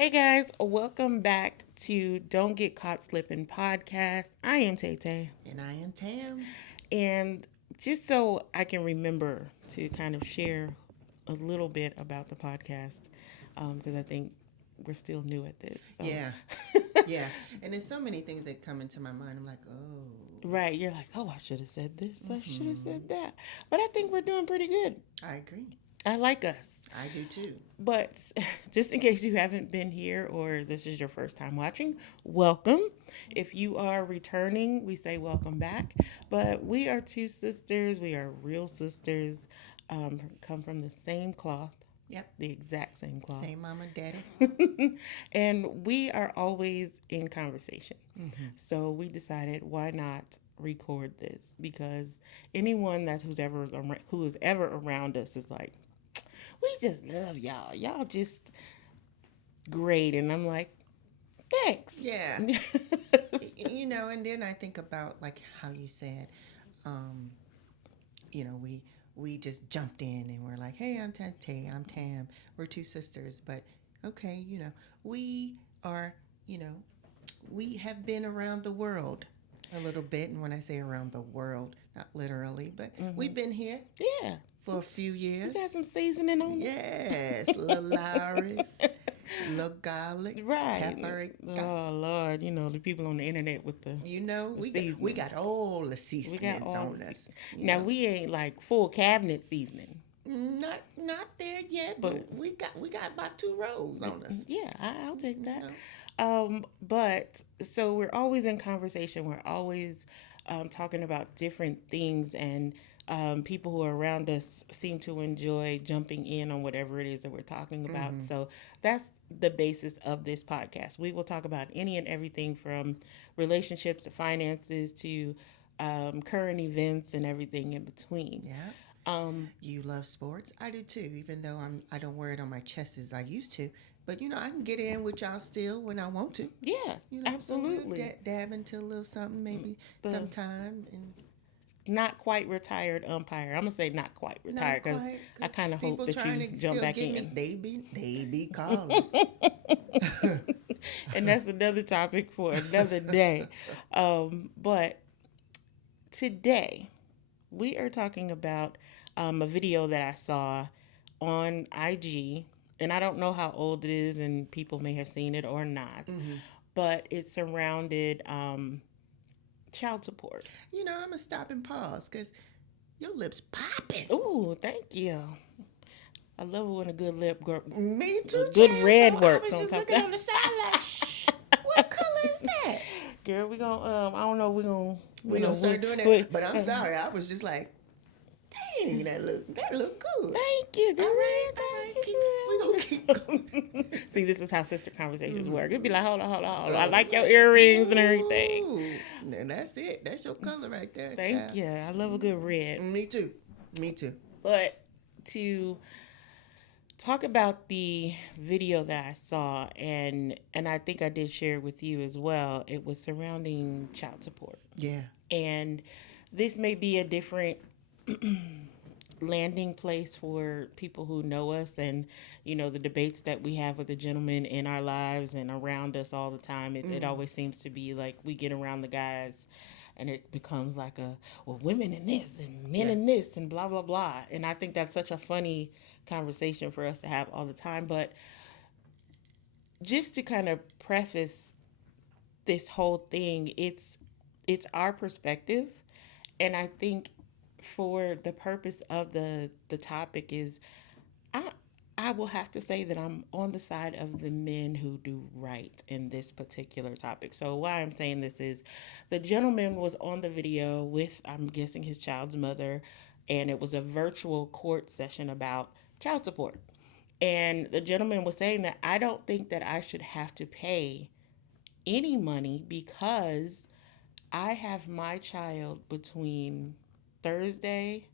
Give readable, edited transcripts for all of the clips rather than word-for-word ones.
Hey guys, welcome back to Don't Get Caught Slipping podcast. I am Tay Tay. And I am Tam. And just so I can remember to kind of share a little bit about the podcast, because I think we're still new at this. So, Yeah, yeah. And there's so many things that come into my mind. I'm like, oh, right, you're like, oh, I should have said this, I should have mm-hmm. said that. But I think we're doing pretty good. I agree. I like us. I do too. But just in case you haven't been here or this is your first time watching, welcome. If you are returning, we say welcome back. But we are two sisters. We are real sisters, come from the same cloth, Yep. the exact same cloth. Same mama, daddy. And we are always in conversation. Mm-hmm. So we decided, why not record this? Because anyone who is ever around us is like, we just love y'all. Y'all just great. And I'm like, thanks. Yeah. And then I think about like how you said, um, we just jumped in and we're like, hey, I'm Tay, I'm Tam. We're two sisters, but okay, we are, you know, we have been around the world a little bit. And when I say around the world, not literally, but we've been here Yeah. for a few You years. got some seasoning on Yes, little Lowry's, little garlic, Right. paprika. Oh Lord, the people on the internet with the We got all the we got seasonings all on the us. Now we ain't like full cabinet seasoning. Not there yet, but we got about 2 rows on us. Yeah, I'll take You that. know. But so we're always in conversation. We're always talking about different things, and people who are around us seem to enjoy jumping in on whatever it is that we're talking about. Mm-hmm. So that's the basis of this podcast. We will talk about any and everything from relationships to finances to current events and everything in between. Yeah. Um, You love sports? I do too, even though I don't wear it on my chest as I used to. But I can get in with y'all still when I want to. yes, So we'll absolutely. dab into a little something maybe The sometime, and not quite retired umpire. I'm gonna say not quite retired not because quite I because kind of hope people that trying you to jump still back get me. in. They be calling. And that's another topic for another day. But today we are talking about a video that I saw on IG, and I don't know how old it is, and people may have seen it or not, Mm-hmm. but it surrounded child support. I'm gonna stop and pause because your lips popping. Ooh, thank you. I love it when a good Me a too, good child. So red I works was on just top of looking that. on the side like, shh, what color is that? Girl, we gonna I don't know, we gonna We gonna start doing that. But I'm sorry, I was just like, dang, that look good. Thank you, All girl. right, Thank we gonna keep going. you. See, this is how sister conversations work. It'd be like, hold on. I Oh, like your earrings and everything. ooh, and that's it. That's your color right there, Thank child. you. I love a good red. Me too. Me too. But to talk about the video that I saw, and I think I did share it with you as well. It was surrounding child support, Yeah. and this may be a different landing place for people who know us, and the debates that we have with the gentlemen in our lives and around us all the time. It always seems to be like we get around the guys and it becomes like women in this and men Yeah. in this and blah blah blah. And I think that's such a funny conversation for us to have all the time. But just to kind of preface this whole thing, it's our perspective, and I think for the purpose of the topic is, I I will have to say that I'm on the side of the men who do right in this particular topic. So why I'm saying this is, the gentleman was on the video with, I'm guessing, his child's mother, and it was a virtual court session about child support. And the gentleman was saying that I don't think that I should have to pay any money because I have my child between Thursday,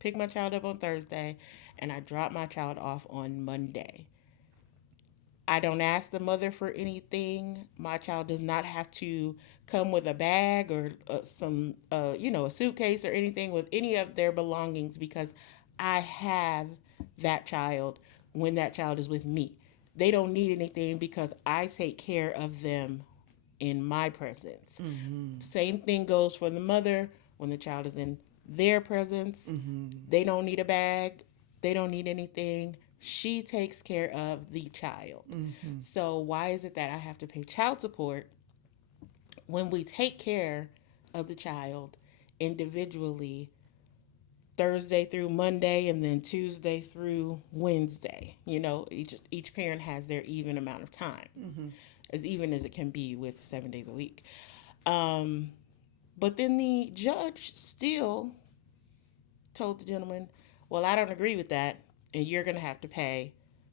pick my child up on Thursday, and I drop my child off on Monday. I don't ask the mother for anything. My child does not have to come with a bag or a suitcase or anything with any of their belongings because I have that child when that child is with me. they don't need anything because I take care of them in my presence. Mm-hmm. Same thing goes for the mother when the child is in their presence. Mm-hmm. They don't need a bag, they don't need anything. She takes care of the child. Mm-hmm. So, why is it that I have to pay child support when we take care of the child individually Thursday through Monday and then Tuesday through Wednesday? You know, each parent has their even amount of time, Mm-hmm. as even as it can be with 7 days a week. Um, but then the judge still told the gentleman, "Well, I don't agree with that, and you're going to have to pay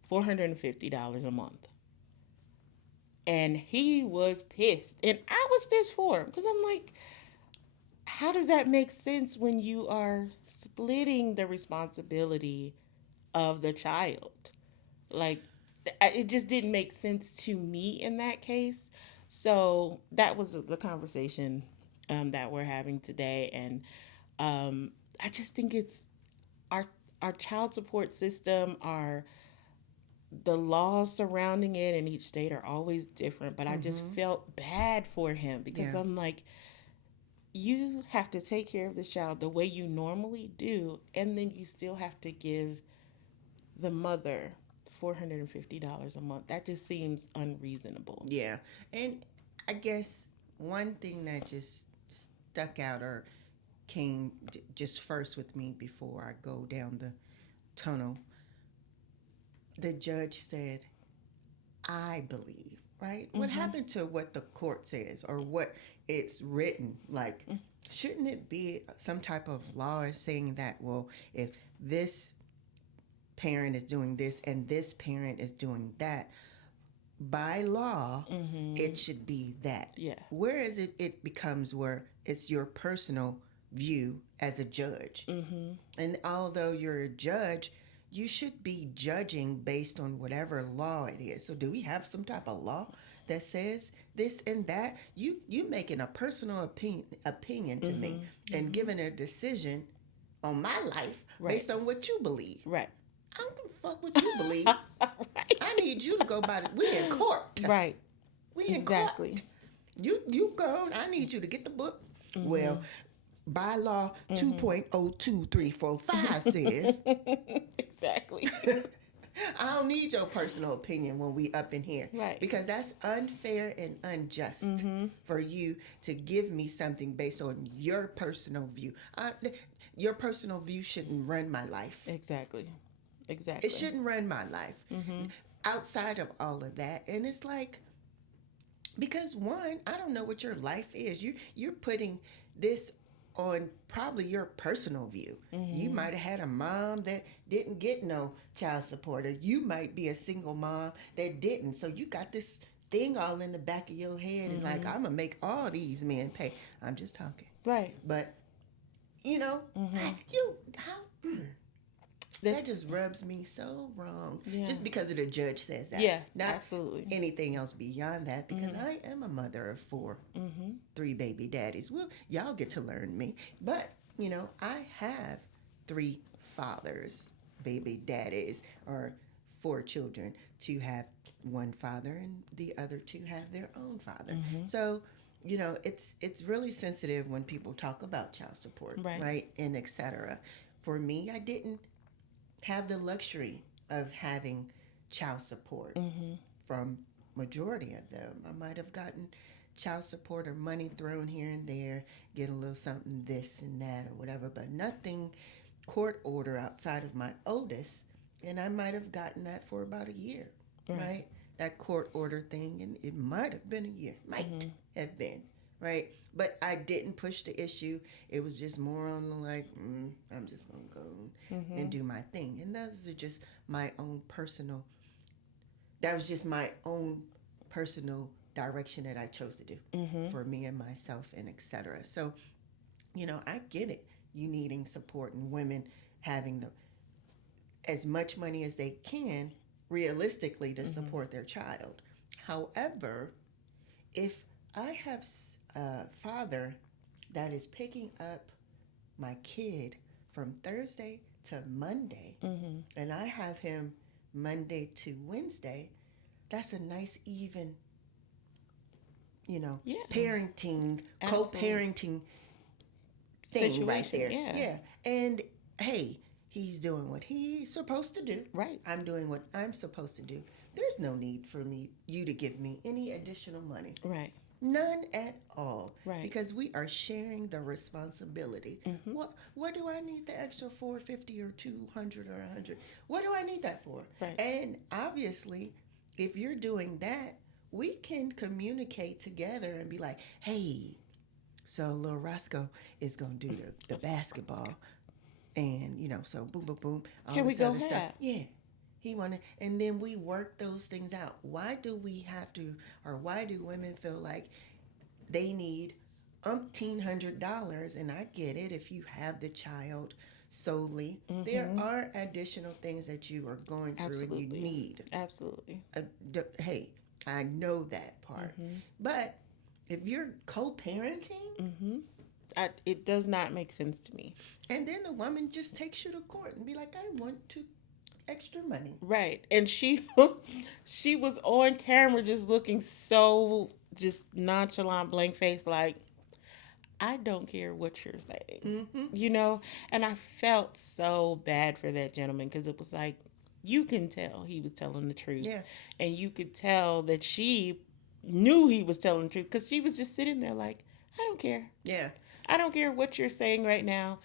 $450 a month." And he was pissed, and I was pissed for him because I'm like, how does that make sense when you are splitting the responsibility of the child? Like, it just didn't make sense to me in that case. So that was the conversation that we're having today, and I just think it's our our child support system, our the laws surrounding it in each state are always different. But I just Mm-hmm. felt bad for him because Yeah. I'm like, you have to take care of this child the way you normally do, and then you still have to give the mother $450 a month. That just seems unreasonable. Yeah. And I guess one thing that just stuck out or came just first with me before I go down the tunnel, the judge said, I believe, right? What Mm-hmm. happened to what the court says or what it's written? Like, shouldn't it be some type of law saying that, well, if this parent is doing this and this parent is doing that, by law, Mm-hmm. it should be that. Yeah. Whereas it becomes where it's your personal view as a judge. Mm-hmm. And although you're a judge, you should be judging based on whatever law it is. So do we have some type of law that says this and that? You making a personal opinion to me and giving a decision on my life based on what you believe. Right. I don't give a fuck what you believe. Right. I need you to go by the. We in court. Right. We in Exactly. court. You go. I need you to get the book. Well, by law 2.02345 says Exactly. I don't need your personal opinion when we up in here. Right. Because that's unfair and unjust for you to give me something based on your personal view. Your personal view shouldn't run my life. Exactly. Exactly. It shouldn't run my life. Outside of all of that. And it's like, because one, I don't know what your life is. You're putting this on probably your personal view. You might have had a mom that didn't get no child support, or you might be a single mom that didn't. So you got this thing all in the back of your head and like, I'm gonna make all these men pay. I'm just talking. Right. But how that just rubs me so wrong. Yeah. Just because of the judge says that. Yeah. Not Absolutely. anything else beyond that, because I am a mother of 4, 3 baby daddies. Well, y'all get to learn me. But, I have 3 fathers, baby daddies, or 4 children. 2 have one father and the other 2 have their own father. So, it's really sensitive when people talk about child support, right? And et cetera. For me, I didn't have the luxury of having child support from majority of them. I might have gotten child support or money thrown here and there, get a little something this and that or whatever, but nothing court order outside of my oldest. And I might have gotten that for about a year, right? That court order thing, and it might have been a year, might have been, right? But I didn't push the issue. It was just more on the like, I'm just going to go and do my thing. And those are just my own personal, that was just my own personal direction that I chose to do for me and myself and et cetera. So, I get it. You needing support and women having as much money as they can realistically to support their child. However, if I have a father that is picking up my kid from Thursday to Monday, and I have him Monday to Wednesday, that's a nice even, Yeah. parenting, Absolutely. co-parenting thing right Situation. there. Yeah. Yeah. And hey, he's doing what he's supposed to do. Right. I'm doing what I'm supposed to do. There's no need for you to give me any additional money. Right. None at all. Right. Because we are sharing the responsibility. Mm-hmm. What do I need the extra 450 or 200 or 100? What do I need that for? Right. And obviously, if you're doing that, we can communicate together and be like, hey, so little Roscoe is gonna do the basketball, and so boom, boom, boom, all Can we this go other stuff. half? Yeah, he wanted, and then we work those things out. Why do we have to, or why do women feel like they need $1,800? And I get it if you have the child solely. There Mm-hmm. are additional things that you are going through and you Absolutely. need. Absolutely. Hey, I know that part, Mm-hmm. but if you're co-parenting, Mm-hmm. It does not make sense to me. and then the woman just takes you to court and be like, I want to extra money. Right. And she she was on camera just looking so just nonchalant, blank face, like, I don't care what you're saying. Mm-hmm. And I felt so bad for that gentleman because it was like, you can tell he was telling the truth. Yeah. And you could tell that she knew he was telling the truth because she was just sitting there like, I don't care. Yeah. I don't care what you're saying right now.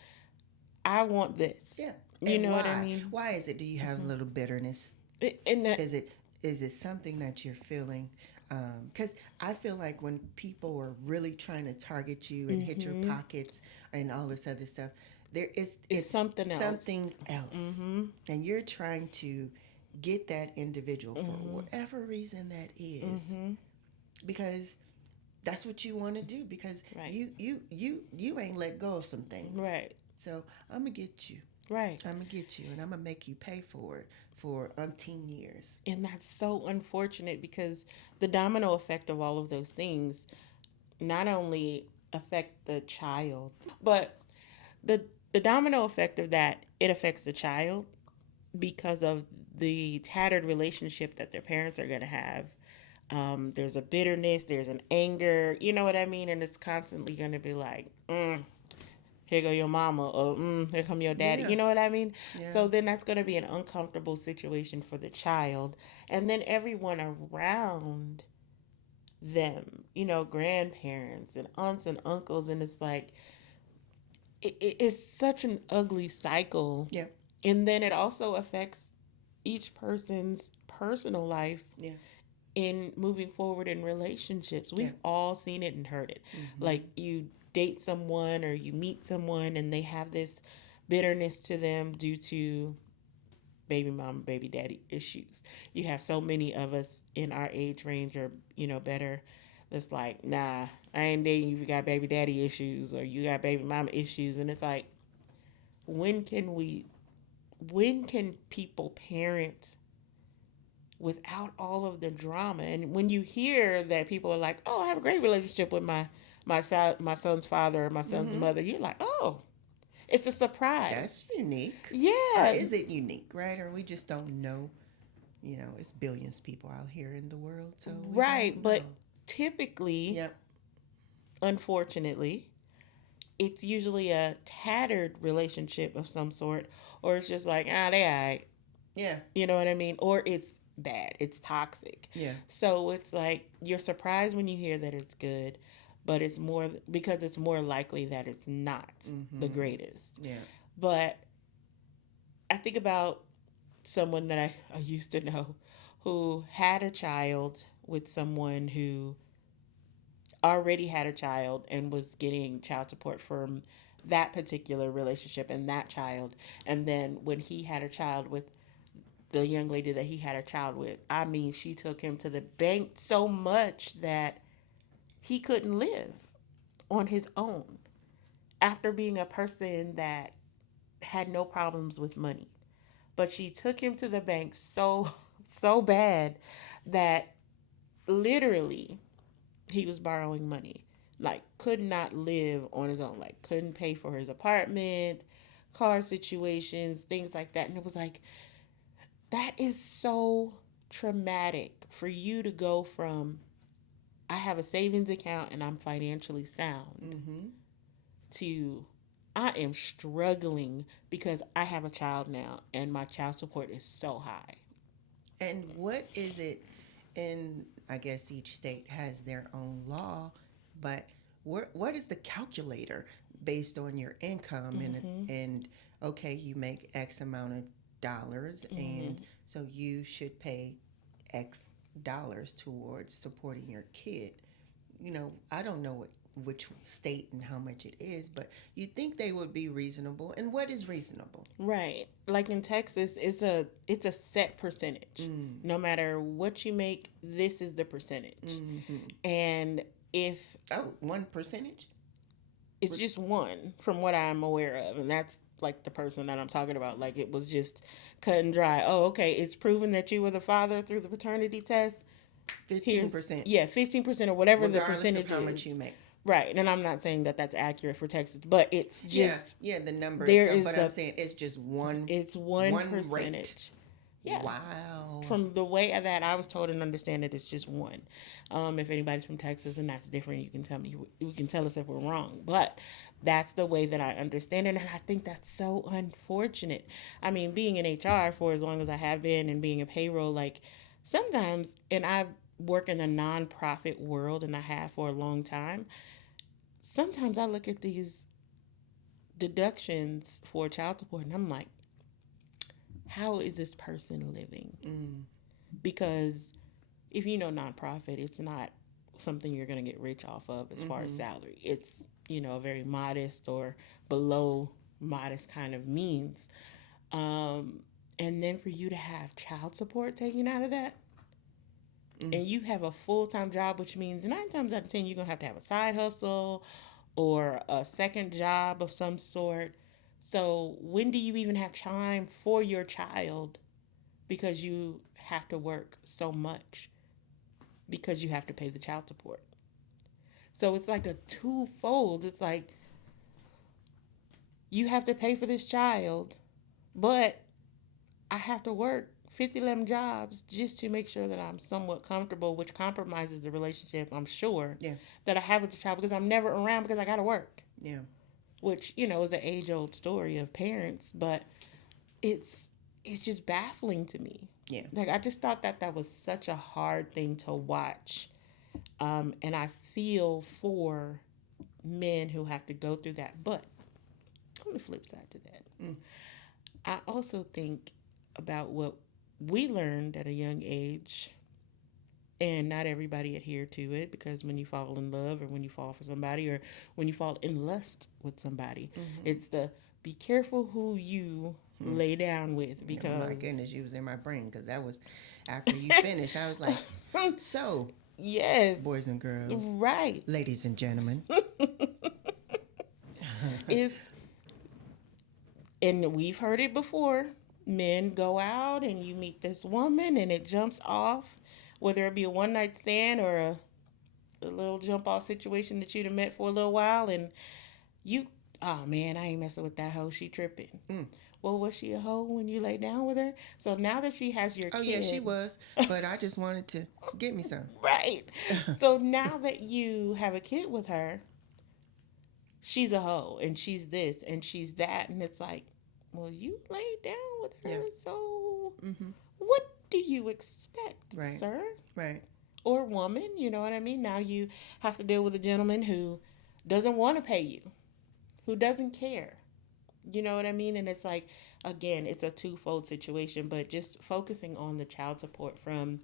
I want this. Yeah. You And know what I why? mean? Why is it? Do you have a little bitterness? And that, Is it something that you're feeling? Because I feel like when people are really trying to target you and hit your pockets and all this other stuff, it's something else. Something else, mm-hmm. and you're trying to get that individual for Mm-hmm. whatever reason that is, Mm-hmm. because that's what you want to do. Because Right. you ain't let go of some things, Right. So I'm gonna get you. Right. I'm gonna get you, and I'm gonna make you pay for it for umpteen years. And that's so unfortunate because the domino effect of all of those things not only affect the child, but the domino effect of that, it affects the child because of the tattered relationship that their parents are going to have. There's a bitterness, there's an anger, you know what I mean? And it's constantly going to be like, here go your mama, or here come your daddy. Yeah. You know what I mean? Yeah. So then that's going to be an uncomfortable situation for the child. And then everyone around them, grandparents and aunts and uncles. And it's like, it's such an ugly cycle. Yeah. And then it also affects each person's personal life. Yeah. In moving forward in relationships. We've all seen it and heard it. Mm-hmm. Like, you date someone or you meet someone and they have this bitterness to them due to baby mama, baby daddy issues. You have so many of us in our age range or, better, that's like, nah, I ain't dating you if you got baby daddy issues or you got baby mama issues. And it's like, when can people parent without all of the drama? And when you hear that people are like, oh, I have a great relationship with my son's father or my son's mother, you're like, oh, it's a surprise. That's unique. Yeah. Or is it unique, right? Or we just don't know. It's billions of people out here in the world, so right. But typically, yep. Unfortunately, it's usually a tattered relationship of some sort, or it's just like, they all right. Yeah. You know what I mean? Or it's bad. It's toxic. Yeah. So it's like you're surprised when you hear that it's good, but it's more because it's more likely that it's not the greatest. Yeah. But I think about someone that I used to know who had a child with someone who already had a child and was getting child support from that particular relationship and that child. And then when he had a child with the young lady that he had a child with, I mean, she took him to the bank so much that he couldn't live on his own after being a person that had no problems with money. But she took him to the bank so bad that literally he was borrowing money. Like, could not live on his own. Like, couldn't pay for his apartment, car situations, things like that. And it was like, that is so traumatic for you to go from I have a savings account and I'm financially sound Mm-hmm. to I am struggling because I have a child now and my child support is so high. And what is it? And I guess each state has their own law, but what is the calculator based on your income Mm-hmm. and okay, you make X amount of dollars, Mm-hmm. and so you should pay X dollars towards supporting your kid. I don't know which state and how much it is, but you think they would be reasonable. And what is reasonable? Right. Like in Texas, it's a set percentage. Mm. No matter what you make, this is the percentage. Mm-hmm. And if Oh, one percentage? it's just one from what I'm aware of, and that's like the person that I'm talking about. Like it was just cut and dry. Oh, okay, it's proven that you were the father through the paternity test. Here's 15%, yeah, 15% or whatever the regardless of percentage how is. much you make. Right, and I'm not saying that that's accurate for Texas, but it's Yeah, just yeah, the number there itself. is But the I'm saying it's just it's one one percentage. rate. Yeah. Wow. From the way that I was told and understand it, it's just one. If anybody's from Texas and that's different, you can tell me. You can tell us if we're wrong. But that's the way that I understand it, and I think that's so unfortunate. I mean, being in HR for as long as I have been, and being a payroll, like sometimes, and I work in the nonprofit world, and I have for a long time. Sometimes I look at these deductions for child support, and I'm like, how is this person living? Mm. Because if you know nonprofit, it's not something you're going to get rich off of as far as Mm-hmm. salary. It's, a very modest or below modest kind of means. Um, and then for you to have child support taken out of that, Mm. and you have a full time job, which means 9 times out of 10, you're going to have a side hustle or a second job of some sort. So when do you even have time for your child because you have to work so much because you have to pay the child support? So it's like a twofold. It's like you have to pay for this child, but I have to work 50, 11 jobs just to make sure that I'm somewhat comfortable, which compromises the relationship, I'm sure, Yeah. that I have with the child because I'm never around because I got to work, Yeah. which, is an age old story of parents, but it's just baffling to me. Yeah. Like, I just thought that was such a hard thing to watch. And I feel for men who have to go through that. But on the flip side to that, Mm. I also think about what we learned at a young age, and not everybody adhere to it because when you fall in love or when you fall for somebody or when you fall in lust with somebody, Mm-hmm. it's the be careful who you lay down with because Oh my goodness, you was in my brain because that was after you finished. I was like, so yes, boys and girls, right, ladies and gentlemen. it's and we've heard it before. Men go out and you meet this woman and it jumps off, whether it be a one night stand or a little jump off situation that you'd have met for a little while, and you, oh man, I ain't messing with that hoe. She tripping. Mm. Well, was she a hoe when you lay down with her? So now that she has your Oh kid, yeah, she was, but I just wanted to get me some. right. So now that you have a kid with her, she's a hoe and she's this and she's that, and it's like, well, you laid down with her, Yeah. so Mm-hmm. what do you expect, Right. sir Right. or woman? You know what I mean? Now you have to deal with a gentleman who doesn't want to pay you, who doesn't care. You know what I mean? And it's like, again, it's a twofold situation, but just focusing on the child support from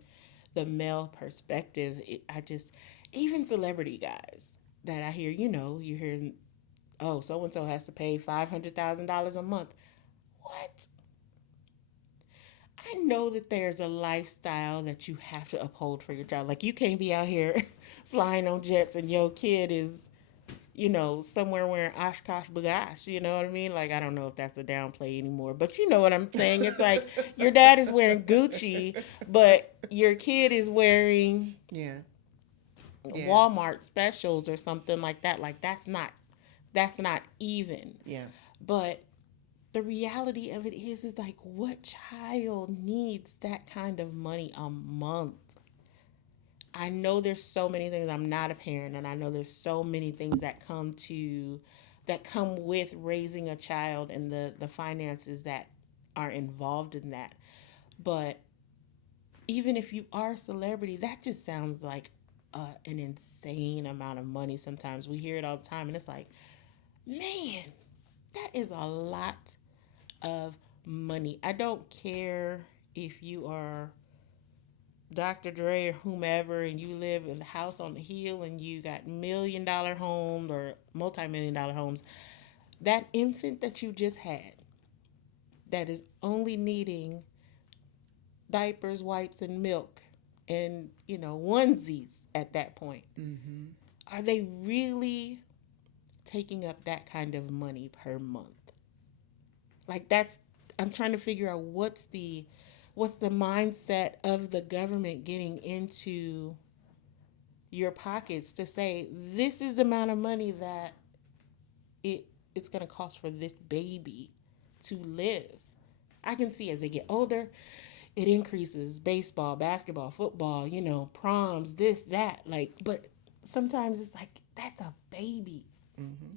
the male perspective, I just, even celebrity guys that I hear, you hear, oh, so and so has to pay $500,000 a month. What? I know that there's a lifestyle that you have to uphold for your child. Like, you can't be out here flying on jets and your kid is, somewhere wearing Oshkosh B'gosh. You know what I mean? Like, I don't know if that's a downplay anymore, but you know what I'm saying. It's like your dad is wearing Gucci, but your kid is wearing Yeah. Walmart specials or something like that. Like, that's not even. Yeah. But the reality of it is like, what child needs that kind of money a month? I know there's so many things. I'm not a parent, and I know there's so many things that come with raising a child and the finances that are involved in that. But even if you are a celebrity, that just sounds like an insane amount of money. Sometimes we hear it all the time, and it's like, man, that is a lot of money. I don't care if you are Dr. Dre or whomever, and you live in a house on the hill and you got $1 million homes or multi-million-dollar homes. That infant that you just had, that is only needing diapers, wipes, and milk, and onesies at that point. Mm-hmm. Are they really taking up that kind of money per month? Like, I'm trying to figure out what's the mindset of the government getting into your pockets to say this is the amount of money that it's going to cost for this baby to live. I can see as they get older, it increases: baseball, basketball, football, proms, this, that. Like, but sometimes it's like, that's a baby. Mm-hmm.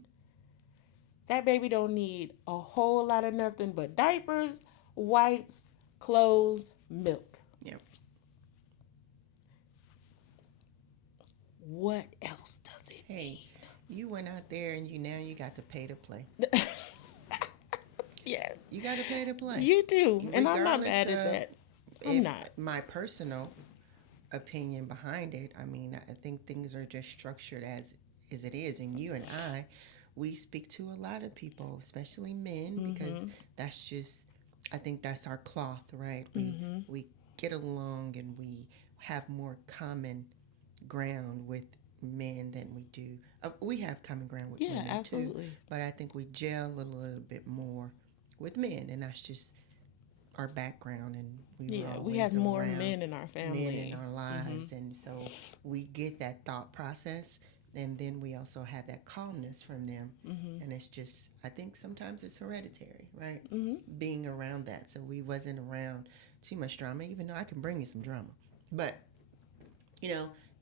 That baby don't need a whole lot of nothing but diapers, wipes, clothes, milk. Yep. What else does it Hey, you went out there and now you got to pay to play. need? Yes. You got to pay to play. You do. And I'm not Regardless mad at of that. I'm not. My personal opinion behind it, I mean, I think things are just structured as it is. And you and I, we speak to a lot of people, especially men, because that's just, I think that's our cloth, right? We get along and we have more common ground with men than we do. We have common ground with women absolutely. too, but I think we gel a little bit more with men, and that's just our background, and we have more men in our family, men in our lives, and so we get that thought process, and then we also have that calmness from them, and it's just, I think sometimes it's hereditary, right? Being around that, so we wasn't around too much drama, even though I can bring you some drama, but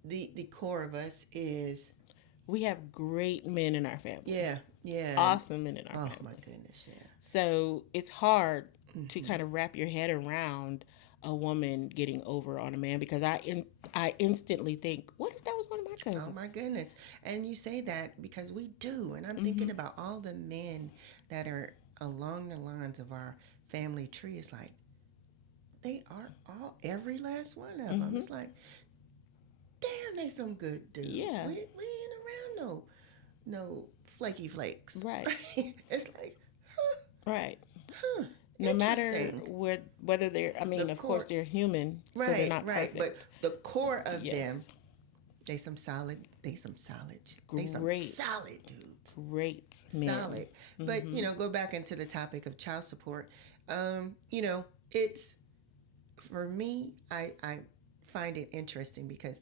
the core of us is we have great men in our family. Yeah. Awesome men in our family. Oh my goodness, yeah. So it's hard to kind of wrap your head around a woman getting over on a man, because I instantly think, what if that was one of my cousins? Oh my goodness. And you say that because we do. And I'm thinking about all the men that are along the lines of our family tree. It's like, they are every last one of them. It's like, damn, they some good dudes. Yeah. We ain't around no flaky flakes. Right. It's like, Right. No interesting. matter whether they're, of course they're human, so they're not perfect. But the core of Yes. them, they some solid dudes. Great men. Solid. But, go back into the topic of child support. It's, for me, I find it interesting because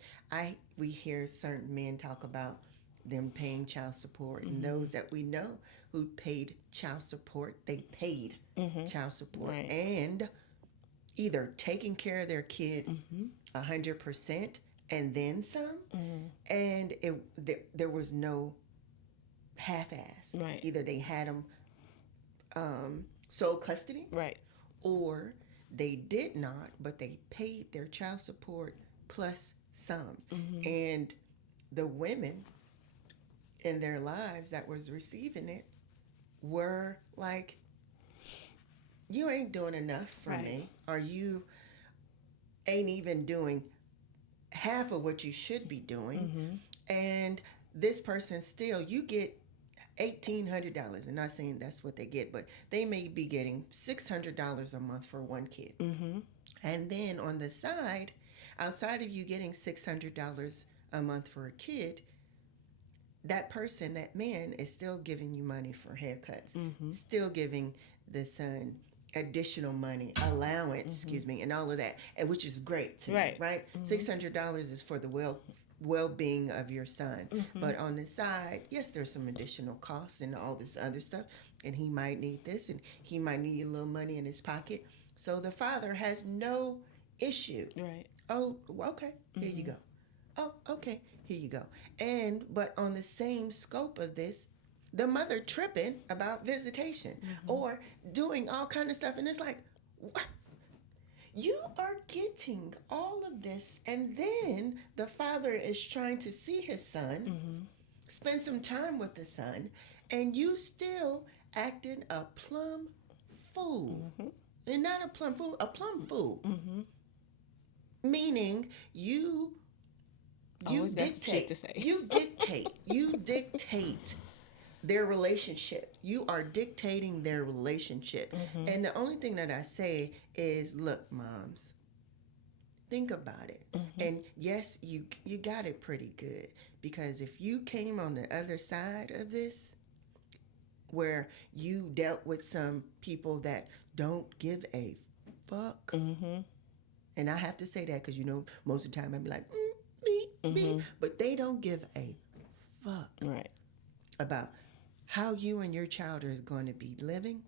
we hear certain men talk about them paying child support, and those that we know who paid child support, they paid child support, Right. and either taking care of their kid 100% and then some, and there was no half-ass. Right. Either they had them sole custody, Right. or they did not, but they paid their child support plus some. And the women in their lives that was receiving it were like, you ain't doing enough for Right. me, or you ain't even doing half of what you should be doing. And this person still, you get $1,800. I'm not saying that's what they get, but they may be getting $600 a month for one kid. And then on the side, outside of you getting $600 a month for a kid, that person, that man, is still giving you money for haircuts, still giving the son additional money, allowance, and all of that, and which is great to me, right? $600 is for the well-being of your son. But on the side, yes, there's some additional costs and all this other stuff, and he might need this, and he might need a little money in his pocket. So the father has no issue. Right. Oh, okay, here you go. Oh, okay, here you go. And but on the same scope of this, the mother tripping about visitation or doing all kind of stuff, and it's like, what? You are getting all of this, and then the father is trying to see his son, spend some time with the son, and you still acting a plum fool. And not a plum fool, a plum fool. Meaning you Always got some shit dictate. to say. You dictate their relationship. You are dictating their relationship. And the only thing that I say is, look, moms, think about it. And yes, you got it pretty good, because if you came on the other side of this, where you dealt with some people that don't give a fuck, and I have to say that because, you know, most of the time I'd be like, me, but they don't give a fuck Right. about how you and your child are going to be living.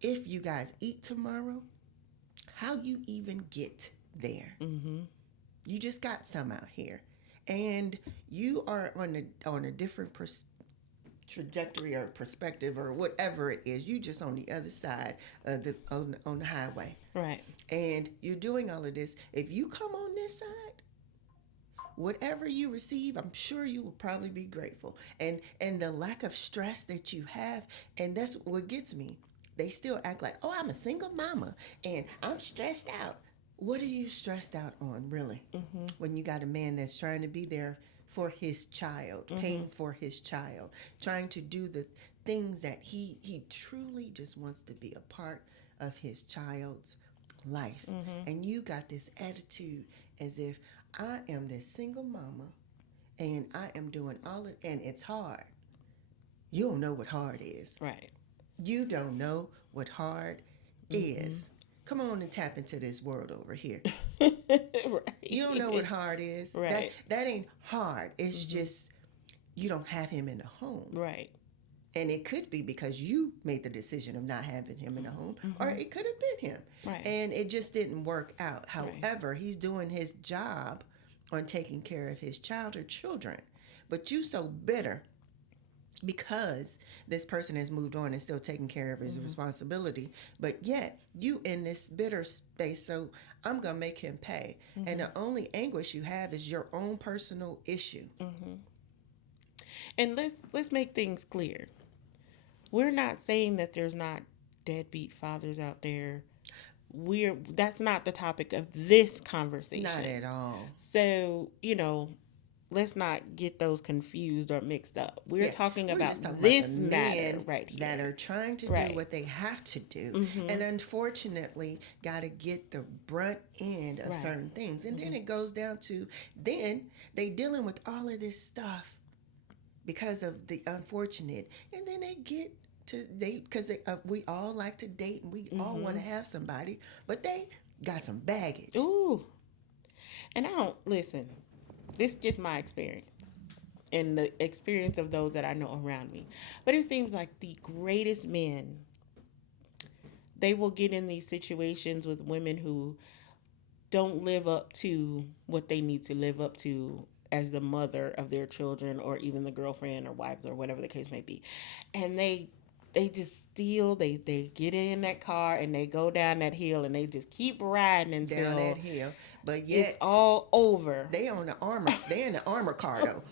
If you guys eat tomorrow, how you even get there. You just got some out here, and you are on a different trajectory or perspective or whatever it is. You just on the other side of on the highway, Right. and you're doing all of this. If you come on this side, whatever you receive, I'm sure you will probably be grateful. And the lack of stress that you have, and that's what gets me. They still act like, oh, I'm a single mama and I'm stressed out. What are you stressed out on, really? When you got a man that's trying to be there for his child, paying for his child, trying to do the things that he truly just wants to be a part of his child's life. And you got this attitude as if I am this single mama and I am doing all of, and it's hard. You don't know what hard is. Right. You don't know what hard is. Come on and tap into this world over here. Right. You don't know what hard is. Right. That ain't hard. It's just you don't have him in the home. Right. And it could be because you made the decision of not having him in the home, or it could have been him. Right. And it just didn't work out. However, he's doing his job on taking care of his child or children. But you so bitter because this person has moved on and still taking care of his responsibility. But yet, you in this bitter space, so I'm going to make him pay. And the only anguish you have is your own personal issue. And let's make things clear. We're not saying that there's not deadbeat fathers out there. That's not the topic of this conversation. Not at all. So, let's not get those confused or mixed up. We're talking We're about just talking this about the matter men right here. that are trying to do what they have to do, and unfortunately got to get the brunt end of certain things. And then it goes down to, then they dealing with all of this stuff because of the unfortunate, and then they get to because we all like to date and we all want to have somebody, but they got some baggage. Ooh. And I don't listen. This is just my experience and the experience of those that I know around me. But it seems like the greatest men, they will get in these situations with women who don't live up to what they need to live up to as the mother of their children, or even the girlfriend or wives or whatever the case may be. And they just steal, they get in that car and they go down that hill and they just keep riding until down that hill. But yet it's all over. They in the armor car though.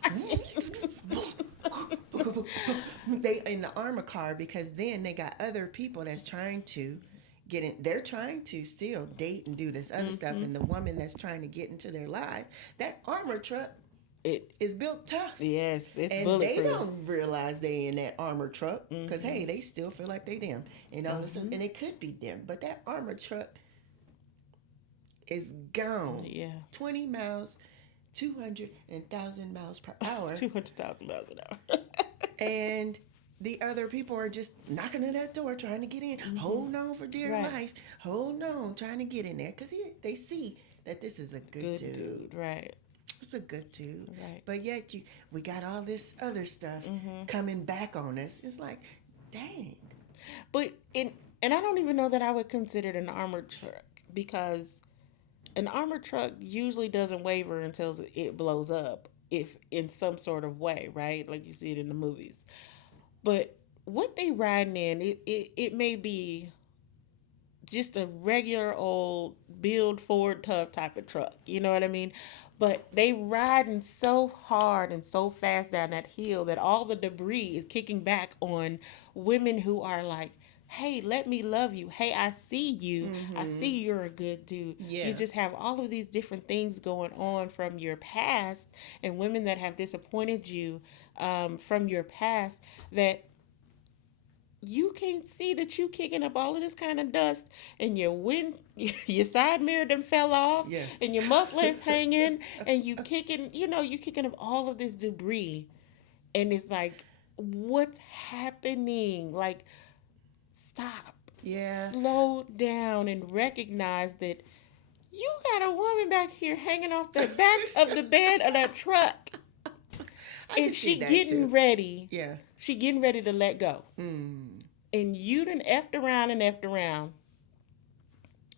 They in the armor car because then they got other people that's trying to get in. They're trying to still date and do this other stuff, and the woman that's trying to get into their life, that armor truck, it is built tough. Yes, it's and bulletproof. They don't realize they in that armor truck because hey, they still feel like they them, and all of a sudden, and it could be them, but that armor truck is gone. Yeah, 20 miles, 200,000 miles per hour. 200,000 miles an hour. And the other people are just knocking at that door, trying to get in. Hold on for dear life. Hold on, trying to get in there because they see that this is a good dude. Right. just a good dude. Right. But yet we got all this other stuff coming back on us. It's like, dang. But and I don't even know that I would consider it an armored truck, because an armored truck usually doesn't waver until it blows up, if in some sort of way, right? Like you see it in the movies. But what they riding in, it may be just a regular old build Ford Tough type of truck. You know what I mean? But they riding so hard and so fast down that hill that all the debris is kicking back on women who are like, hey, let me love you. Hey, I see you. I see you're a good dude. Yeah. You just have all of these different things going on from your past, and women that have disappointed you from your past, that you can't see that you kicking up all of this kind of dust, and your side mirror done fell off, Yeah. and your muffler is hanging, and you kicking up all of this debris, and it's like, what's happening? Like, stop. Yeah. Slow down and recognize that you got a woman back here hanging off the back of the bed of that truck, and she getting ready. Yeah. She getting ready to let go. And you done effed around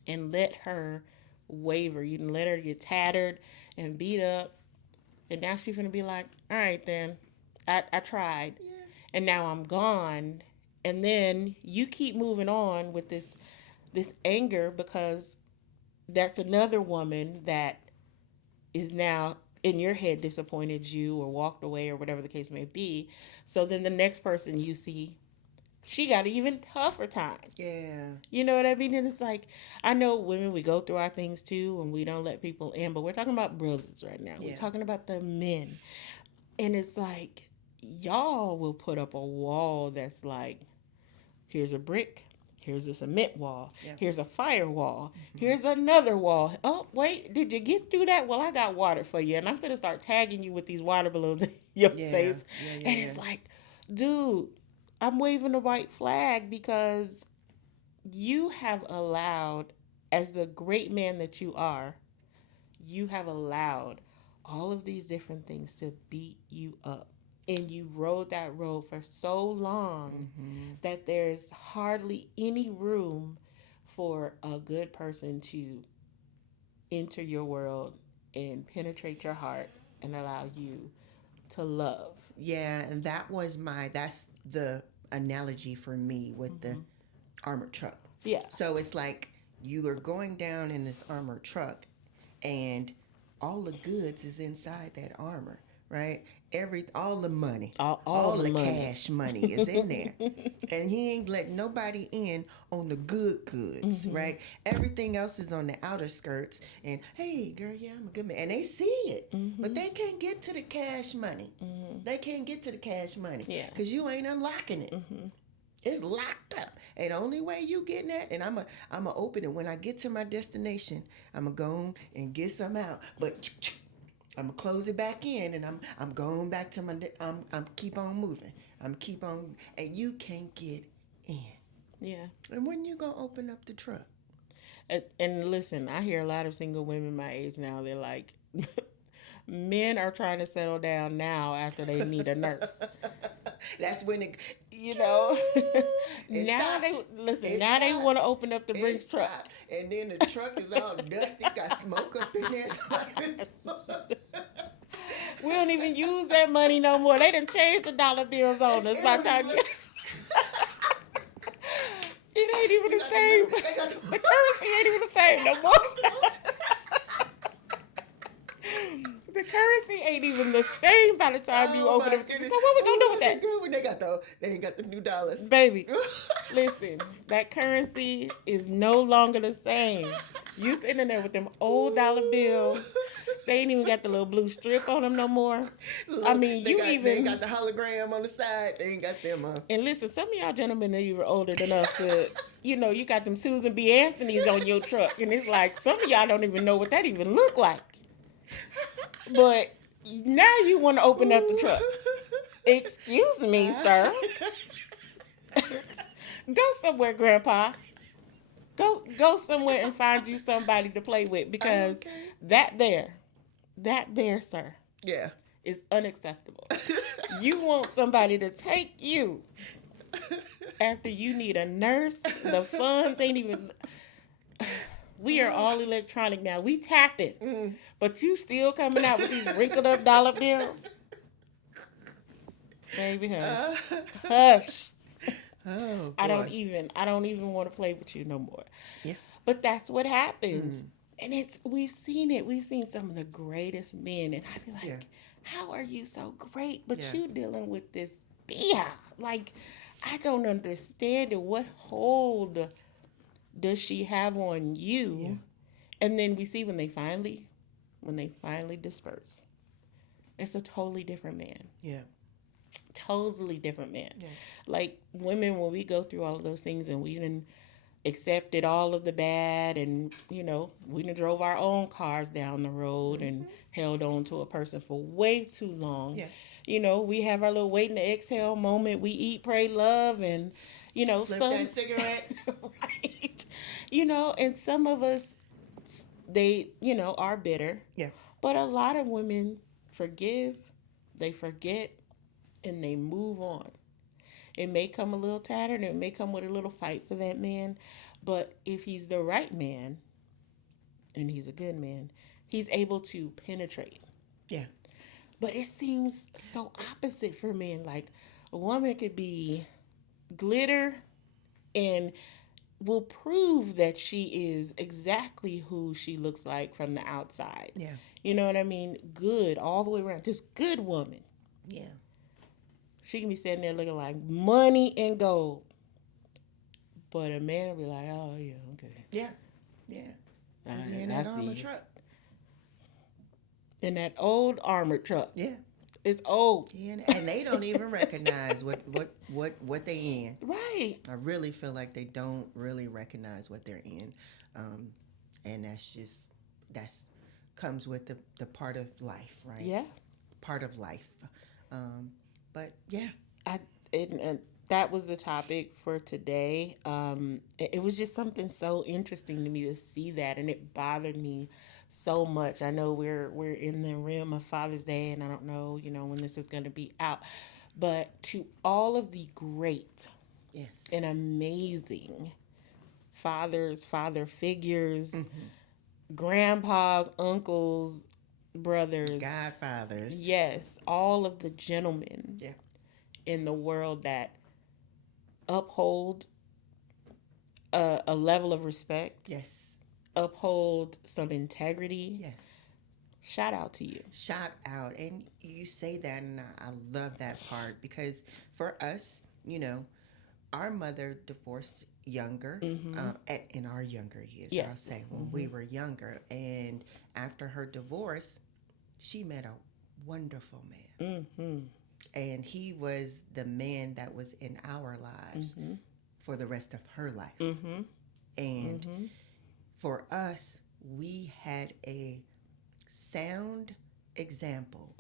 and let her waver. You done let her get tattered and beat up. And now she's going to be like, all right then, I tried. Yeah. And now I'm gone. And then you keep moving on with this anger, because that's another woman that is now in your head disappointed you or walked away or whatever the case may be. So then the next person you see, she got an even tougher time. Yeah. You know what I mean? And it's like, I know women, we go through our things too, and we don't let people in, but we're talking about brothers right now. Yeah. We're talking about the men. And it's like, y'all will put up a wall that's like, here's a brick, here's a cement wall, here's a firewall, here's another wall. Oh, wait, did you get through that? Well, I got water for you, and I'm going to start tagging you with these water balloons in your face. And it's like, dude, I'm waving a white flag, because you have allowed, as the great man that you are, you have allowed all of these different things to beat you up. And you rode that road for so long that there's hardly any room for a good person to enter your world and penetrate your heart and allow you to love. Yeah, and that's the analogy for me with the armored truck. Yeah. So it's like you are going down in this armored truck, and all the goods is inside that armor, right? All the money, all the money. Cash money is in there, and he ain't letting nobody in on the good goods, right? Everything else is on the outer skirts. And hey, girl, yeah, I'm a good man, and they see it, but they can't get to the cash money. They can't get to the cash money, because you ain't unlocking it. It's locked up, and the only way you getting that, and I'm a open it when I get to my destination. I'm gonna go and get some out, but I'm gonna close it back in, and I'm going back to my. I'm keep on moving. I'm keep on, and you can't get in. Yeah. And when you gonna open up the truck? And listen, I hear a lot of single women my age now. They're like, men are trying to settle down now after they need a nurse. That's when it. Now stopped. They want to open up the Brinks truck. And then the truck is all dusty, got smoke up in there. We don't even use that money no more. They done changed the dollar bills on us by the time you... It ain't even the same. The currency ain't even the same no more. The currency ain't even the same by the time you open it. So what we gonna do with that? Good when they ain't got the new dollars. Baby, listen, that currency is no longer the same. You sitting there with them old dollar bills. They ain't even got the little blue strip on them no more. I mean, they ain't got the hologram on the side. They ain't got them on. And listen, some of y'all gentlemen are even older enough to, you got them Susan B. Anthony's on your truck. And it's like, some of y'all don't even know what that even look like. But now you want to open up the truck. Excuse me, sir. Go somewhere, Grandpa. Go somewhere and find you somebody to play with, because that That there, sir, Yeah. is unacceptable. You want somebody to take you after you need a nurse. The funds ain't even. We are all electronic now. We tap it, but you still coming out with these wrinkled up dollar bills, baby. Hush, hush. Oh, I don't boy. even. I don't even want to play with you no more. Yeah. But that's what happens, and we've seen it. We've seen some of the greatest men, and I'd be like, Yeah. "How are you so great, but Yeah. you dealing with this BIA? Like, I don't understand it. What hold does she have on you?" Yeah. And then we see when they finally disperse, it's a totally different man. Yeah. Totally different man. Yeah. Like women, when we go through all of those things and we done accepted all of the bad, and we done drove our own cars down the road and held on to a person for way too long. Yeah. We have our little waiting to exhale moment. We eat, pray, love, and Flip some that cigarette. right. And some of us, they are bitter. Yeah. But a lot of women forgive, they forget, and they move on. It may come a little tattered, it may come with a little fight for that man, but if he's the right man, and he's a good man, he's able to penetrate. Yeah. But it seems so opposite for men. Like a woman could be glitter and will prove that she is exactly who she looks like from the outside. Yeah. You know what I mean? Good all the way around. Just good woman. Yeah. She can be standing there looking like money and gold. But a man will be like, oh, yeah, okay. Yeah. Yeah. I, in I that see armored you. truck. In that old armored truck. Yeah. It's old. Yeah. And they don't even recognize what they in. Right. I really feel like they don't really recognize what they're in. And that's comes with the part of life, right? Yeah. Part of life. But yeah. And that was the topic for today. It was just something so interesting to me to see that, and it bothered me so much. I know we're in the realm of Father's Day, and I don't know, when this is going to be out, but to all of the great, Yes, and amazing father figures, grandpas, uncles, brothers, godfathers. yes, all of the gentlemen, Yeah. in the world that uphold a level of respect, Yes. uphold some integrity. Yes. Shout out to you. Shout out. And you say that, and I love that part, because for us, our mother divorced younger, in our younger years, Yes. I'll say, when we were younger. And after her divorce, she met a wonderful man. And he was the man that was in our lives for the rest of her life. And for us, we had a sound example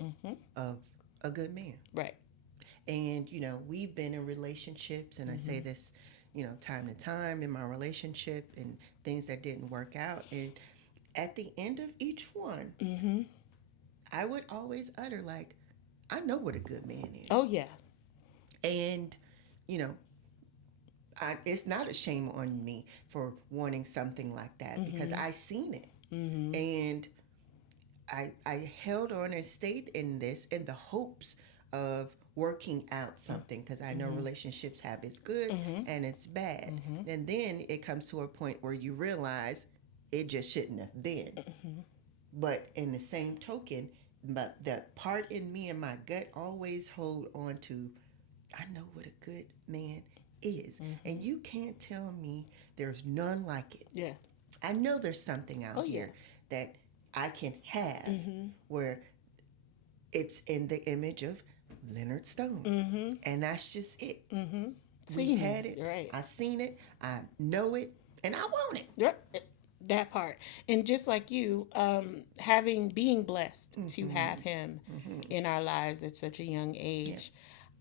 of a good man. Right. And, we've been in relationships, and I say this, time to time in my relationship, and things that didn't work out. And at the end of each one, I would always utter, like, I know what a good man is. Oh, yeah. And, it's not a shame on me for wanting something like that, because I seen it. And I held on and stayed in this in the hopes of working out something, because I know relationships have its good and it's bad. And then it comes to a point where you realize it just shouldn't have been. But in the same token, but the part in me and my gut always hold on to, I know what a good man is. And you can't tell me there's none like it. Yeah. I know there's something out here that I can have where it's in the image of Leonard Stone. And that's just it. We had it. Right. I seen it. I know it. And I want it. Yep. That part. And just like you, being blessed to have him in our lives at such a young age,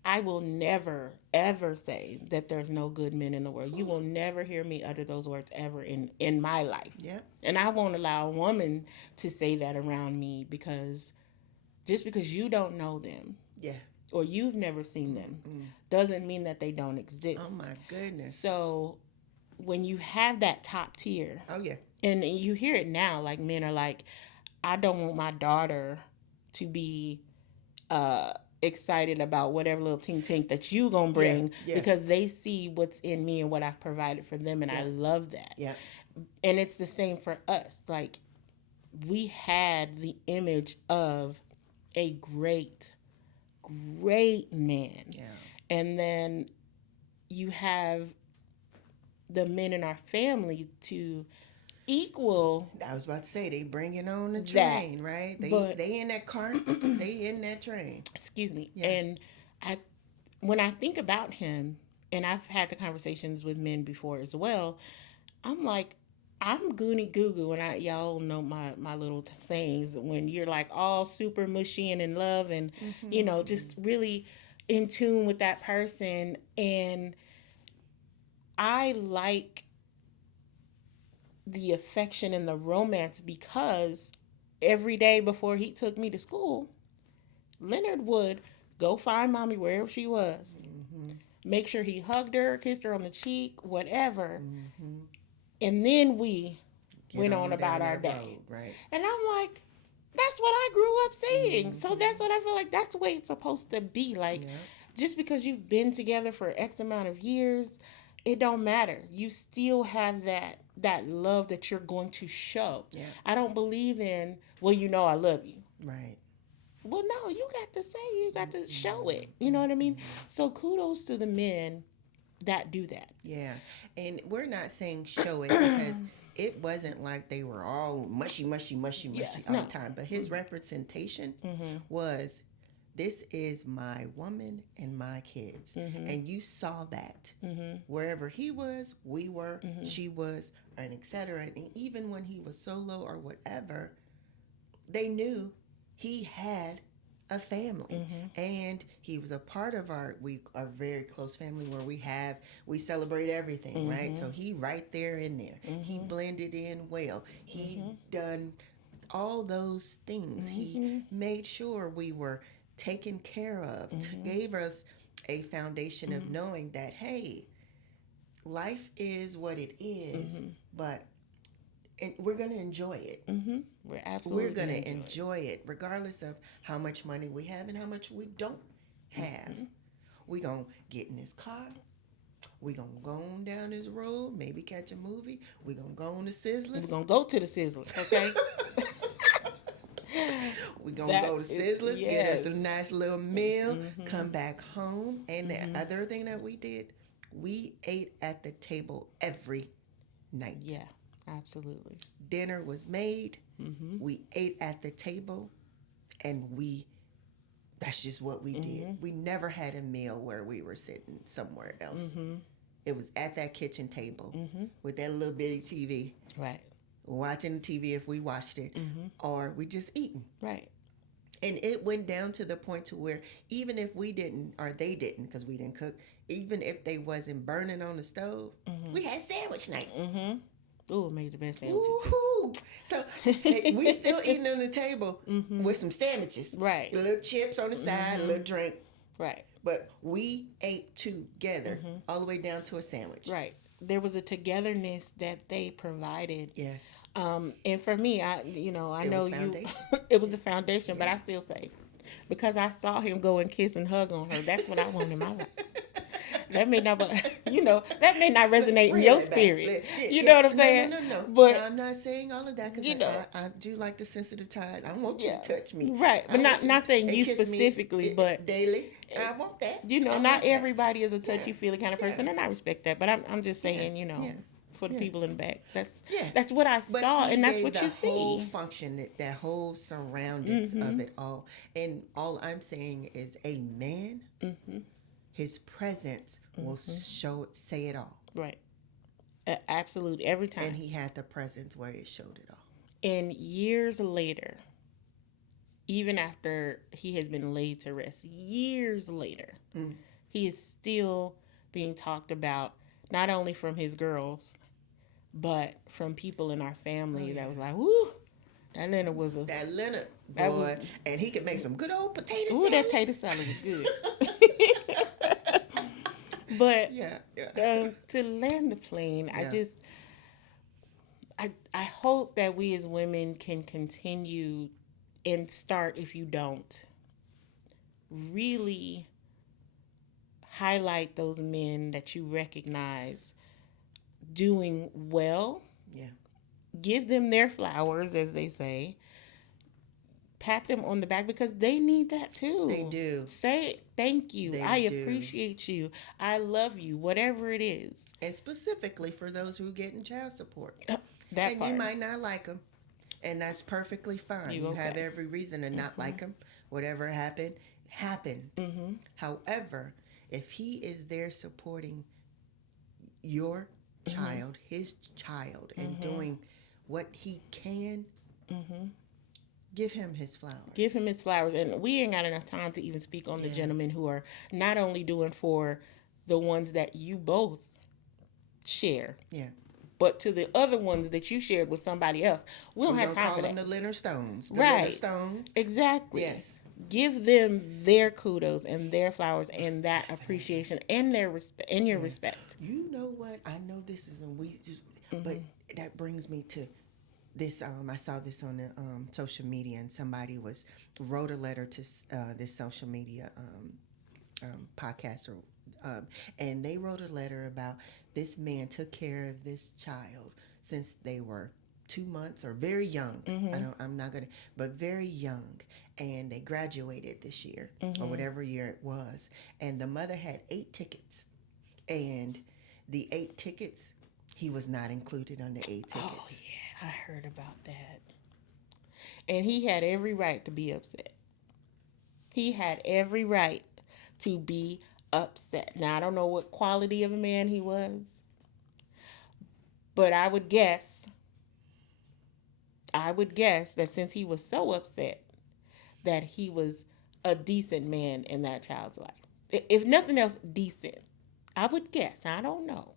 I will never, ever say that there's no good men in the world. You will never hear me utter those words ever in my life. Yep. And I won't allow a woman to say that around me, because just because you don't know them Yeah. or you've never seen them doesn't mean that they don't exist. Oh my goodness. So when you have that top tier, Oh yeah. and you hear it now, like men are like, I don't want my daughter to be excited about whatever little tink tink that you gonna bring, Yeah. because they see what's in me and what I've provided for them, and I love that. Yeah. And it's the same for us. Like, we had the image of a great man, Yeah. and then you have the men in our family to equal I was about to say they bringing on the that. train, right? But- They in that cart, they in that train. excuse me. Yeah. And when I think about him, and I've had the conversations with men before as well, I'm like, I'm goony goo goo, and y'all know my little sayings when you're like all super mushy and in love, and you know, just really in tune with that person. And I like the affection and the romance, because every day before he took me to school, Leonard would go find mommy wherever she was, make sure he hugged her, kissed her on the cheek, whatever, and then we went on about down our that day. road, right? And I'm like, that's what I grew up saying. So that's what I feel like that's the way it's supposed to be. Like, Yeah. just because you've been together for X amount of years, it don't matter. You still have that love that you're going to show. Yeah. I don't believe in, well, you know I love you. Right. Well, no, you got to say, you got to show it. You know what I mean? So kudos to the men that do that. Yeah. And we're not saying show it because it wasn't like they were all mushy all the time. But his representation was, this is my woman and my kids. And you saw that. Wherever he was, we were, she was, and etc. And even when he was solo or whatever, they knew he had a family, and he was a part of our very close family where we celebrate everything, right? So he right there in there, he blended in well, he done all those things, he made sure we were taken care of, gave us a foundation of knowing that, hey, life is what it is, but and we're going to enjoy it. We're going to enjoy it regardless of how much money we have and how much we don't have. We're going to get in this car. We're going to go on down this road, maybe catch a movie. We're going to go on to Sizzlers. We're going to go to the Sizzlers, okay? We're going to go to Sizzlers, get us a nice little meal, come back home. And the other thing that we did, we ate at the table every night. Yeah. Absolutely. Dinner was made. We ate at the table, and that's just what we did. We never had a meal where we were sitting somewhere else. It was at that kitchen table with that little bitty TV. Right. Watching the TV if we watched it, or we just eating. Right. And it went down to the point to where even if we didn't, or they didn't, because we didn't cook, even if they wasn't burning on the stove, we had sandwich night. Ooh, it made the best sandwiches. Woohoo! So we still eating on the table with some sandwiches. Right. A little chips on the side, a little drink. Right. But we ate together all the way down to a sandwich. Right. There was a togetherness that they provided. Yes. And for me, I know was you. foundation. It was the foundation, but I still say, because I saw him go and kiss and hug on her, that's what I want in my life. That may not, that may not resonate in your spirit. You know what I'm saying? No. But I'm not saying all of that, because I do like the sensitive type. I want you to touch me. Right, but not saying you kiss specifically, me but daily. I want that. Not everybody is a touchy-feely kind of person, and I respect that. But I'm just saying, for the people in the back, that's what I saw, and that's what you see. Whole function, that whole surroundings of it all, and all I'm saying is, a man, his presence will say it all. Right. Absolutely, every time. And he had the presence where it showed it all. And years later, even after he has been laid to rest years later, Mm. he is still being talked about, not only from his girls, but from people in our Oh family that yeah. was like, "Woo, that Leonard was a That Leonard that was boy, and he could make some good old potato ooh, that salad. tater salad was good." But Yeah, yeah, to land the plane, yeah. I hope that we as women can continue and start, if you don't, really highlight those men that you recognize doing well. Yeah. Give them their flowers, as they say. Pat them on the back because they need that too. They do. Say thank you. They I do. appreciate you. I love you. Whatever it is. And specifically for those who getting child support. That And part. you might not like them, and that's perfectly fine. You You have okay. every reason to not like him. Whatever happened, happened. Mm-hmm. However, if he is there supporting your child, his child, and doing what he can, Mm-hmm. give him his flowers. Give him his flowers. And we ain't got enough time to even speak on the Yeah. gentlemen who are not only doing for the ones that you both share, Yeah. but to the other ones that you shared with somebody else. We don't We're have gonna time call for them that. the Leonard Stones. The Right. Leonard Stones. Exactly. Yes. Give them their kudos and their flowers and that appreciation and their respect and your respect. You know what? I know this isn't we just, but that brings me to this. I saw this on the social media, and somebody wrote a letter to this social media podcaster, and they wrote a letter about this man took care of this child since they were 2 months or very young. I'm not gonna, but very young, and they graduated this year or whatever year it was, and the mother had 8 tickets, and the 8 tickets he was not included on the 8 tickets. Oh yeah, I heard about that. And he had every right to be upset. He had every right to be upset. Now I don't know what quality of a man he was, but I would guess that since he was so upset, that he was a decent man in that child's life. If nothing else, decent. I would guess. I don't know.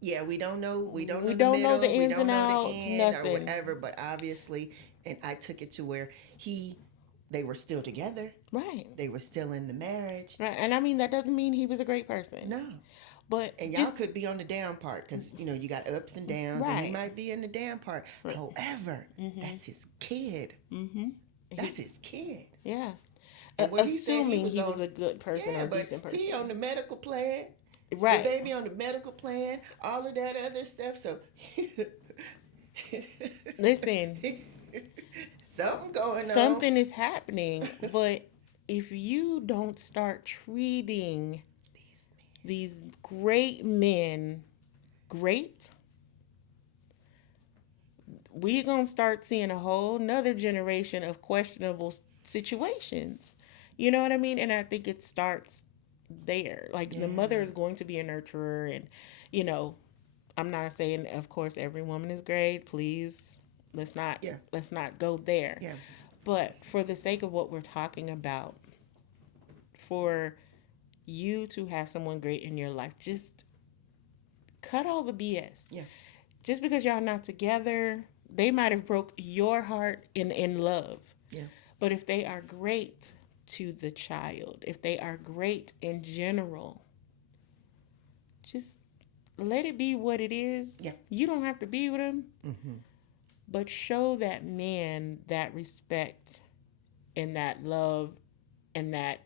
Yeah, we don't know. We don't know We the don't know middle. the We ins don't and know outs, the end nothing. or whatever. But obviously, and I took it to where they were still together. Right. They were still in the marriage. Right. And I mean, that doesn't mean he was a great person. No. But And y'all could be on the down part because, you got ups and downs, and he Right. might be in the down part. Right. However, that's his kid. Mm-hmm. That's his kid. Yeah. And what he said, Assuming he was on- a good person Yeah, or a but decent person. he on the medical plan. Right. The baby on the medical plan, all of that other stuff. So, Listen, something going on. something is happening, but if you don't start treating these great men great, we're going to start seeing a whole nother generation of questionable situations. You know what I mean? And I think it starts there. Like the mother is going to be a nurturer, and I'm not saying of course every woman is great. Please, let's not go there. Yeah. But for the sake of what we're talking about, for you to have someone great in your life, just cut all the BS. Yeah. Just because y'all not together, they might have broke your heart in love. Yeah. But if they are great to the child, if they are great in general, just let it be what it is. Yeah. You don't have to be with them, Mm-hmm. but show that man that respect and that love and that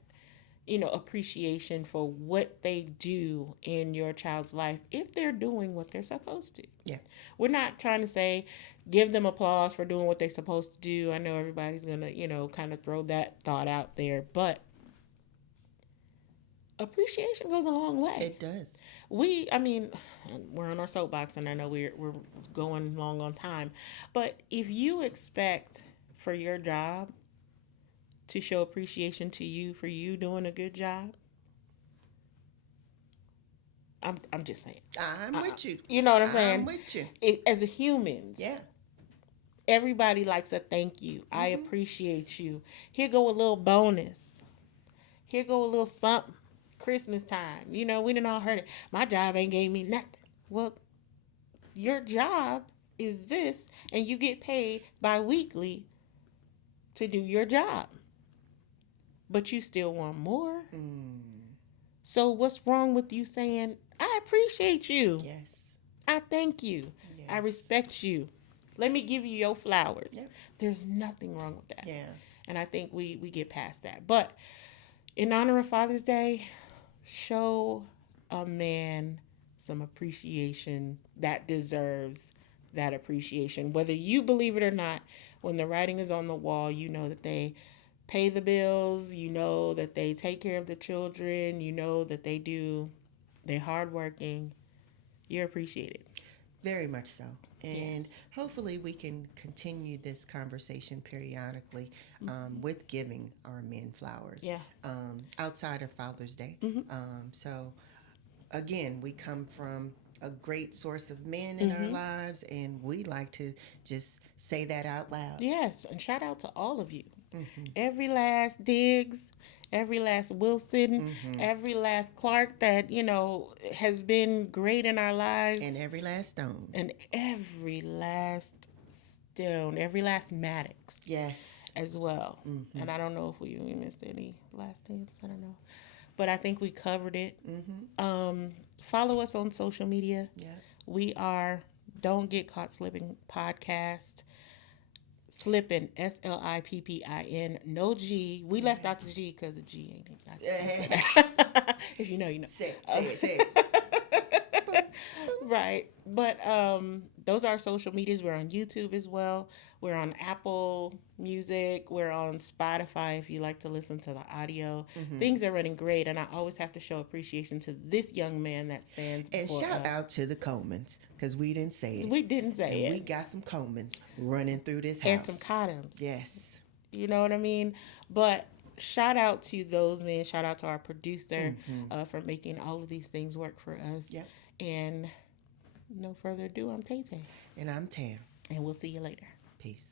appreciation for what they do in your child's life if they're doing what they're supposed to. Yeah. We're not trying to say give them applause for doing what they're supposed to do. I know everybody's going to, kind of throw that thought out there, but appreciation goes a long way. It does. We're on our soapbox, and I know we're going long on time, but if you expect for your job to show appreciation to you for you doing a good job, I'm just saying. I'm with you. You know what I'm saying? I'm with you. As a humans, Yeah. Everybody likes a thank you. I appreciate you. Here go a little bonus. Here go a little something. Christmas time. You know, we done all heard it. My job ain't gave me nothing. Well, your job is this, and you get paid bi-weekly to do your job. But you still want more. So what's wrong with you saying, I appreciate you. Yes. I thank you. Yes. I respect you. Let me give you your flowers. Yep. There's nothing wrong with that. Yeah. And I think we get past that. But in honor of Father's Day, show a man some appreciation that deserves that appreciation. Whether you believe it or not, when the writing is on the wall, you know that they pay the bills, you know that they take care of the children, you know that they're hardworking. You're appreciated. Very much so. And Yes. hopefully we can continue this conversation periodically with giving our men flowers Yeah. outside of Father's Day. So, again, we come from a great source of men in our lives, and we like to just say that out loud. Yes, and shout out to all of you. Every last Diggs, every last Wilson, every last Clark that, you know, has been great in our lives. And every last stone. And every last Stone, every last Maddox Yes. as well. And I don't know if we missed any last names. I don't know. But I think we covered it. Follow us on social media. Yeah. We are Don't Get Caught Slipping Podcast. Slippin, SLIPPIN, no G. We left out the G because the G ain't it. If you know, you know. Say it. Right. But those are our social medias. We're on YouTube as well. We're on Apple Music. We're on Spotify if you like to listen to the audio. Things are running great, and I always have to show appreciation to this young man that stands And before shout us. out to the Comans, because we didn't say it. We didn't say And it. we got some Comans running through this And house. some condoms. Yes. You know what I mean? But shout out to those men. Shout out to our producer for making all of these things work for us. Yep. And no further ado, I'm Tay Tay. And I'm Tam. And we'll see you later. Peace.